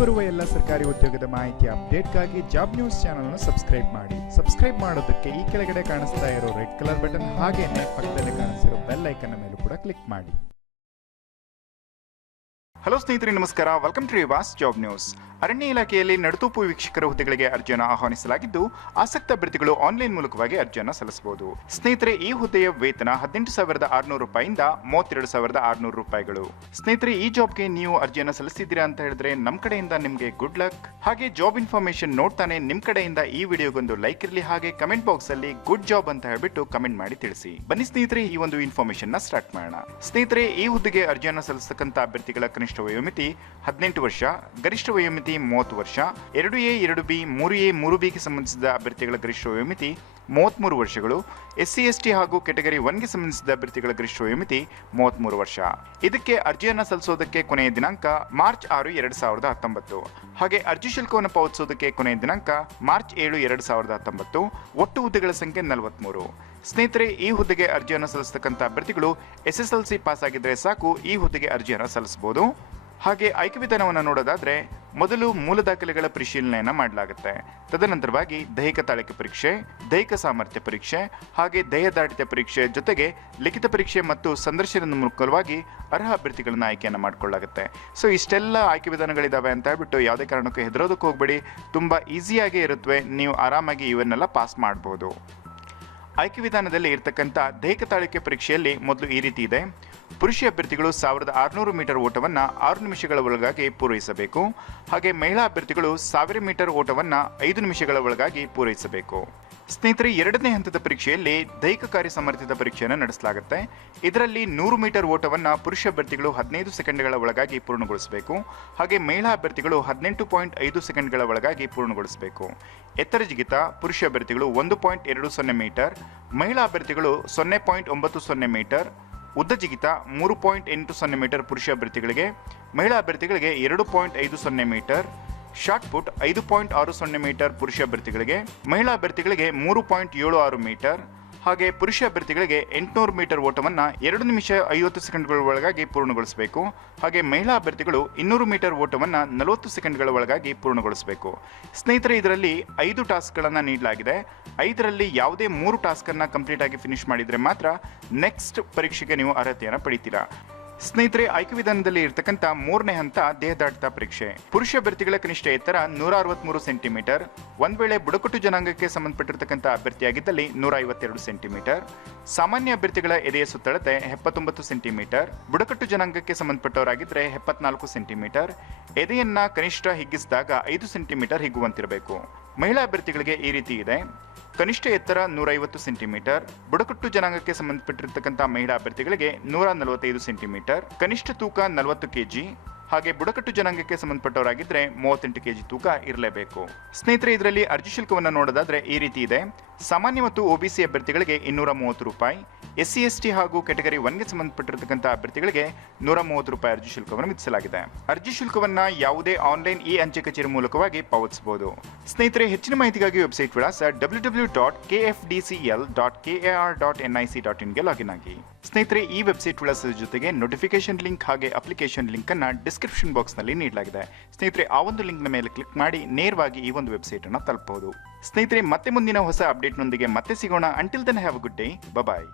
ಬರುವ ಎಲ್ಲ ಸರ್ಕಾರಿ ಉದ್ಯೋಗದ ಮಾಹಿತಿ ಅಪ್ಡೇಟ್ಗಾಗಿ ಜಾಬ್ ನ್ಯೂಸ್ ಚಾನಲ್ ಅನ್ನು ಸಬ್ಸ್ಕ್ರೈಬ್ ಮಾಡಿ. ಸಬ್ಸ್ಕ್ರೈಬ್ ಮಾಡೋದಕ್ಕೆ ಈ ಕೆಳಗಡೆ ಕಾಣಿಸ್ತಾ ಇರೋ ರೆಡ್ ಕಲರ್ ಬಟನ್ ಹಾಗೇನೆ ಪಕ್ಕದಲ್ಲಿ ಕಾಣಿಸಿರೋ ಬೆಲ್ ಐಕನ್ ಮೇಲೂ ಕೂಡ ಕ್ಲಿಕ್ ಮಾಡಿ. ಹಲೋ ಸ್ನೇಹಿತರೆ, ನಮಸ್ಕಾರ. Welcome to was job news ಅರಣ್ಯ ಇಲಾಖೆಯಲ್ಲಿ ನಡುತೂಪು ವೀಕ್ಷಕರ ಹುದ್ದೆಗಳಿಗೆ ಅರ್ಜಿಯನ್ನು ಆಹ್ವಾನಿಸಲಾಗಿದ್ದು, ಆಸಕ್ತ ಅಭ್ಯರ್ಥಿಗಳು ಆನ್ಲೈನ್ ಮೂಲಕವಾಗಿ ಅರ್ಜಿಯನ್ನು ಸಲ್ಲಿಸಬಹುದು. ಸ್ನೇಹಿತರೆ, ಈ ಹುದ್ದೆಯ ವೇತನ ಹದಿನೆಂಟು ಸಾವಿರದ ಆರುನೂರು ರೂಪಾಯಿಂದ ಮೂವತ್ತೆರಡು ಸಾವಿರದ ಆರುನೂರು ರೂಪಾಯಿಗಳು. ಸ್ನೇಹಿತರೆ, ಈ ಜಾಬ್ಗೆ ನೀವು ಅರ್ಜಿಯನ್ನು ಸಲ್ಲಿಸಿದ್ದೀರಾ ಅಂತ ಹೇಳಿದ್ರೆ ನಮ್ಮ ಕಡೆಯಿಂದ ನಿಮಗೆ ಗುಡ್ ಲಕ್ ಹಾಗೆ ಜಾಬ್ ಇನ್ಫಾರ್ಮೇಶನ್ ನೋಡ್ತಾನೆ ನಿಮ್ಮ ಕಡೆಯಿಂದ ಈ ವಿಡಿಯೋಗೊಂದು ಲೈಕ್ ಇರಲಿ, ಹಾಗೆ ಕಮೆಂಟ್ ಬಾಕ್ಸ್ ಅಲ್ಲಿ ಗುಡ್ ಜಾಬ್ ಅಂತ ಹೇಳ್ಬಿಟ್ಟು ಕಮೆಂಟ್ ಮಾಡಿ ತಿಳಿಸಿ. ಬನ್ನಿ ಸ್ನೇಹಿತರೆ, ಈ ಒಂದು ಇನ್ಫಾರ್ಮೇಶನ್ನ ಸ್ಟಾರ್ಟ್ ಮಾಡೋಣ. ಸ್ನೇಹಿತರೆ, ಈ ಹುದ್ದೆಗೆ ಅರ್ಜಿಯನ್ನು ಸಲ್ಲಿಸತಕ್ಕಂಥ ಅಭ್ಯರ್ಥಿಗಳ ಕನಿಷ್ಠ ವಯೋಮಿತಿ ಹದಿನೆಂಟು ವರ್ಷ, ಗರಿಷ್ಠ ವಯೋಮಿತಿ ಮೂವತ್ತು ವರ್ಷ, ಎರಡು ಎ, ಎರಡು ಬಿ, ಮೂರು ಎ, ಮೂರು ಬಿಗೆ ಸಂಬಂಧಿಸಿದ ಅಭ್ಯರ್ಥಿಗಳ ಗರಿಷ್ಠ ವಯೋಮಿತಿ ಮೂವತ್ತ್ಮೂರು ವರ್ಷಗಳು ಎಸ್ ಸಿ ಎಸ್ ಟಿ ಹಾಗೂ ಕೆಟಗರಿ ಒನ್ಗೆ ಸಂಬಂಧಿಸಿದ ಅಭ್ಯರ್ಥಿಗಳ ಗರಿಷ್ಠ ವಯೋಮಿತಿ ಮೂವತ್ತ್ಮೂರು ವರ್ಷ. ಇದಕ್ಕೆ ಅರ್ಜಿಯನ್ನು ಸಲ್ಲಿಸೋದಕ್ಕೆ ಕೊನೆಯ ದಿನಾಂಕ ಮಾರ್ಚ್ ಆರು, ಎರಡು ಸಾವಿರದ ಹತ್ತೊಂಬತ್ತು. ಹಾಗೆ ಅರ್ಜಿ ಶುಲ್ಕವನ್ನು ಪಾವತಿಸೋದಕ್ಕೆ ಕೊನೆಯ ದಿನಾಂಕ ಮಾರ್ಚ್ ಏಳು, ಎರಡು ಸಾವಿರದ ಹತ್ತೊಂಬತ್ತು. ಒಟ್ಟು ಹುದ್ದೆಗಳ ಸಂಖ್ಯೆ ನಲವತ್ಮೂರು. ಸ್ನೇಹಿತರೆ, ಈ ಹುದ್ದೆಗೆ ಅರ್ಜಿಯನ್ನು ಸಲ್ಲಿಸತಕ್ಕಂಥ ಅಭ್ಯರ್ಥಿಗಳು S S L C pass ಆಗಿದ್ರೆ ಸಾಕು, ಈ ಹುದ್ದೆಗೆ ಅರ್ಜಿಯನ್ನು ಸಲ್ಲಿಸಬಹುದು. ಹಾಗೆ ಆಯ್ಕೆ ವಿಧಾನವನ್ನು ನೋಡೋದಾದ್ರೆ, ಮೊದಲು ಮೂಲ ದಾಖಲೆಗಳ ಪರಿಶೀಲನೆಯನ್ನು ಮಾಡಲಾಗುತ್ತೆ. ತದನಂತರವಾಗಿ ದೈಹಿಕ ತಾಳಿಕೆ ಪರೀಕ್ಷೆ, ದೈಹಿಕ ಸಾಮರ್ಥ್ಯ ಪರೀಕ್ಷೆ, ಹಾಗೆ ದೇಹದಾಢ್ಯತೆ ಪರೀಕ್ಷೆ ಜೊತೆಗೆ ಲಿಖಿತ ಪರೀಕ್ಷೆ ಮತ್ತು ಸಂದರ್ಶನದ ಮೂಲಕವಾಗಿ ಅರ್ಹ ಅಭ್ಯರ್ಥಿಗಳನ್ನ ಆಯ್ಕೆಯನ್ನು ಮಾಡಿಕೊಳ್ಳಾಗುತ್ತೆ. ಸೊ, ಇಷ್ಟೆಲ್ಲ ಆಯ್ಕೆ ವಿಧಾನಗಳಿದಾವೆ ಅಂತ ಹೇಳ್ಬಿಟ್ಟು ಯಾವುದೇ ಕಾರಣಕ್ಕೂ ಹೆದರೋದಕ್ಕೆ ಹೋಗಬೇಡಿ. ತುಂಬ ಈಸಿಯಾಗಿ ಇರುತ್ತವೆ ನೀವು ಆರಾಮಾಗಿ ಇವನ್ನೆಲ್ಲ ಪಾಸ್ ಮಾಡಬಹುದು ಆಯ್ಕೆ ವಿಧಾನದಲ್ಲಿ ಇರತಕ್ಕಂಥ ದೈಹಿಕ ತಾಳಿಕೆ ಪರೀಕ್ಷೆಯಲ್ಲಿ ಮೊದಲು ಈ ರೀತಿ ಇದೆ. ಪುರುಷ ಅಭ್ಯರ್ಥಿಗಳು ಸಾವಿರದ ಆರುನೂರು ಮೀಟರ್ ಓಟವನ್ನು ಆರು ನಿಮಿಷಗಳ ಒಳಗಾಗಿ ಪೂರೈಸಬೇಕು. ಹಾಗೆ ಮಹಿಳಾ ಅಭ್ಯರ್ಥಿಗಳು ಸಾವಿರ ಮೀಟರ್ ಓಟವನ್ನು ಐದು ನಿಮಿಷಗಳ ಒಳಗಾಗಿ ಪೂರೈಸಬೇಕು. ಸ್ನೇಹಿತರೆ, ಎರಡನೇ ಹಂತದ ಪರೀಕ್ಷೆಯಲ್ಲಿ ದೈಹಿಕ ಕಾರ್ಯ ಸಾಮರ್ಥ್ಯದ ಪರೀಕ್ಷೆಯನ್ನು ನಡೆಸಲಾಗುತ್ತೆ. ಇದರಲ್ಲಿ ನೂರು ಮೀಟರ್ ಓಟವನ್ನು ಪುರುಷ ಅಭ್ಯರ್ಥಿಗಳು ಹದಿನೈದು ಸೆಕೆಂಡ್ಗಳ ಒಳಗಾಗಿ ಪೂರ್ಣಗೊಳಿಸಬೇಕು. ಹಾಗೆ ಮಹಿಳಾ ಅಭ್ಯರ್ಥಿಗಳು ಹದಿನೆಂಟು ಪಾಯಿಂಟ್ ಐದು ಸೆಕೆಂಡ್ಗಳ ಒಳಗಾಗಿ ಪೂರ್ಣಗೊಳಿಸಬೇಕು. ಎತ್ತರ ಜಿಗಿತ, ಪುರುಷ ಅಭ್ಯರ್ಥಿಗಳು ಒಂದು ಪಾಯಿಂಟ್ ಎರಡು ಸೊನ್ನೆ ಮೀಟರ್, ಮಹಿಳಾ ಅಭ್ಯರ್ಥಿಗಳು ಸೊನ್ನೆ ಪಾಯಿಂಟ್ ಒಂಬತ್ತು ಸೊನ್ನೆ ಮೀಟರ್ ಉದ್ದ ಜಿಗಿತ ಮೂರು ಪಾಯಿಂಟ್ ಎಂಟು ಸೊನ್ನೆ ಮೀಟರ್ ಪುರುಷ ಅಭ್ಯರ್ಥಿಗಳಿಗೆ, ಮಹಿಳಾ ಅಭ್ಯರ್ಥಿಗಳಿಗೆ ಎರಡು ಪಾಯಿಂಟ್ ಐದು ಸೊನ್ನೆ ಮೀಟರ್, ಶಾರ್ಟ್ ಪುಟ್ ಐದು ಪಾಯಿಂಟ್ ಆರು ಸೊನ್ನೆ ಮೀಟರ್ ಪುರುಷ ಅಭ್ಯರ್ಥಿಗಳಿಗೆ, ಮಹಿಳಾ ಅಭ್ಯರ್ಥಿಗಳಿಗೆ ಮೂರು ಪಾಯಿಂಟ್ ಏಳು ಆರು ಮೀಟರ್ ಹಾಗೆ ಪುರುಷ ಅಭ್ಯರ್ಥಿಗಳಿಗೆ ಎಂಟುನೂರು ಮೀಟರ್ ಓಟವನ್ನು ಎರಡು ನಿಮಿಷ ಐವತ್ತು ಸೆಕೆಂಡ್ಗಳ ಒಳಗಾಗಿ ಪೂರ್ಣಗೊಳಿಸಬೇಕು. ಹಾಗೆ ಮಹಿಳಾ ಅಭ್ಯರ್ಥಿಗಳು ಇನ್ನೂರು ಮೀಟರ್ ಓಟವನ್ನು ನಲವತ್ತು ಸೆಕೆಂಡ್ಗಳ ಒಳಗಾಗಿ ಪೂರ್ಣಗೊಳಿಸಬೇಕು. ಸ್ನೇಹಿತರೆ, ಇದರಲ್ಲಿ ಐದು ಟಾಸ್ಕ್ಗಳನ್ನು ನೀಡಲಾಗಿದೆ. ಐದರಲ್ಲಿ ಯಾವುದೇ ಮೂರು ಟಾಸ್ಕನ್ನು ಕಂಪ್ಲೀಟ್ ಆಗಿ ಫಿನಿಶ್ ಮಾಡಿದರೆ ಮಾತ್ರ ನೆಕ್ಸ್ಟ್ ಪರೀಕ್ಷೆಗೆ ನೀವು ಅರ್ಹತೆಯನ್ನು ಪಡಿತೀರಾ. ಸ್ನೇಹಿತರೆ ಆಯ್ಕೆ ವಿಧಾನದಲ್ಲಿ ಇರತಕ್ಕಂಥ ಮೂರನೇ ಹಂತ ದೇಹದಾಢ್ಯತಾ ಪರೀಕ್ಷೆ. ಪುರುಷ ಅಭ್ಯರ್ಥಿಗಳ ಕನಿಷ್ಠ ಎತ್ತರ ನೂರ ಅರವತ್ಮೂರು ಸೆಂಟಿಮೀಟರ್. ಒಂದ್ ವೇಳೆ ಬುಡಕಟ್ಟು ಜನಾಂಗಕ್ಕೆ ಸಂಬಂಧಪಟ್ಟಿರತಕ್ಕಂಥ ಅಭ್ಯರ್ಥಿಯಾಗಿದ್ದಲ್ಲಿ ನೂರ ಐವತ್ತೆರಡು ಸೆಂಟಿಮೀಟರ್. ಸಾಮಾನ್ಯ ಅಭ್ಯರ್ಥಿಗಳ ಎದೆಯ ಸುತ್ತಳತೆ ಎಪ್ಪತ್ತೊಂಬತ್ತು ಸೆಂಟಿಮೀಟರ್. ಬುಡಕಟ್ಟು ಜನಾಂಗಕ್ಕೆ ಸಂಬಂಧಪಟ್ಟವರಾಗಿದ್ದರೆ ಎಪ್ಪತ್ನಾಲ್ಕು ಸೆಂಟಿಮೀಟರ್. ಎದೆಯನ್ನ ಕನಿಷ್ಠ ಹಿಗ್ಗಿಸಿದಾಗ ಐದು ಸೆಂಟಿಮೀಟರ್ ಹಿಗ್ಗುವಂತಿರಬೇಕು. ಮಹಿಳಾ ಅಭ್ಯರ್ಥಿಗಳಿಗೆ ಈ ರೀತಿ ಇದೆ. ಕನಿಷ್ಠ ಎತ್ತರ ನೂರೈವತ್ತು ಸೆಂಟಿಮೀಟರ್, ಬುಡಕಟ್ಟು ಜನಾಂಗಕ್ಕೆ ಸಂಬಂಧಪಟ್ಟಿರ್ತಕ್ಕಂಥ ಮಹಿಳಾ ಅಭ್ಯರ್ಥಿಗಳಿಗೆ ನೂರ ನಲವತ್ತೈದು ಸೆಂಟಿಮೀಟರ್, ಕನಿಷ್ಠ ತೂಕ ನಲವತ್ತು ಕೆಜಿ, ಹಾಗೆ ಬುಡಕಟ್ಟು ಜನಾಂಗಕ್ಕೆ ಸಂಬಂಧಪಟ್ಟವರಾಗಿದ್ರೆ ಮೂವತ್ತೆಂಟು ಕೆಜಿ ತೂಕ ಇರಲೇಬೇಕು. ಸ್ನೇಹಿತರೆ, ಇದರಲ್ಲಿ ಅರ್ಜಿ ಶುಲ್ಕವನ್ನು ನೋಡೋದಾದ್ರೆ ಈ ರೀತಿ ಇದೆ. ಸಾಮಾನ್ಯ ಮತ್ತು ಒಬಿಸಿ ಅಭ್ಯರ್ಥಿಗಳಿಗೆ ಇನ್ನೂರ ಮೂವತ್ತು ರೂಪಾಯಿ ಎಸ್ ಸಿ ಎಸ್ ಟಿ ಹಾಗೂ ಕೆಟಗರಿ ಒನ್ಗೆ ಸಂಬಂಧಪಟ್ಟಿರತಕ್ಕಂಥ ಅಭ್ಯರ್ಥಿಗಳಿಗೆ ನೂರ ಮೂವತ್ತು ರೂಪಾಯಿ ಅರ್ಜಿ ಶುಲ್ಕವನ್ನು ವಿಧಿಸಲಾಗಿದೆ. ಅರ್ಜಿ ಶುಲ್ಕವನ್ನ ಯಾವುದೇ ಆನ್ಲೈನ್ ಇ ಅಂಚೆ ಕಚೇರಿ ಮೂಲಕವಾಗಿ ಪಾವತಿಸಬಹುದು. ಸ್ನೇಹಿತರೆ, ಹೆಚ್ಚಿನ ಮಾಹಿತಿಗಾಗಿ ವೆಬ್ಸೈಟ್ ವಿಳಾಸ W W dot K F D C L dot K A R dot N I C dot ಇನ್ಗೆ login ಆಗಿ. ಸ್ನೇಹಿತರೆ, ಈ ವೆಬ್ಸೈಟ್ ವಿಳಾಸದ ಜೊತೆಗೆ ನೋಟಿಫಿಕೇಶನ್ ಲಿಂಕ್ ಹಾಗೆ ಅಪ್ಲಿಕೇಶನ್ ಲಿಂಕ್ ಅನ್ನು ಡಿಸ್ಕ್ರಿಪ್ಷನ್ ಬಾಕ್ಸ್ನಲ್ಲಿ ನೀಡಲಾಗಿದೆ. ಸ್ನೇಹಿತರೆ, ಆ ಒಂದು ಲಿಂಕ್ನ ಮೇಲೆ ಕ್ಲಿಕ್ ಮಾಡಿ, ನೇರವಾಗಿ ಈ ಒಂದು ವೆಬ್ಸೈಟ್ ಅನ್ನು ತಲುಪಬಹುದು. ಸ್ನೇಹಿತರೆ, ಮತ್ತೆ ಮುಂದಿನ ಹೊಸ ಅಪ್ಡೇಟ್ ನೊಂದಿಗೆ ಮತ್ತೆ ಸಿಗೋಣ. Until then have good day bye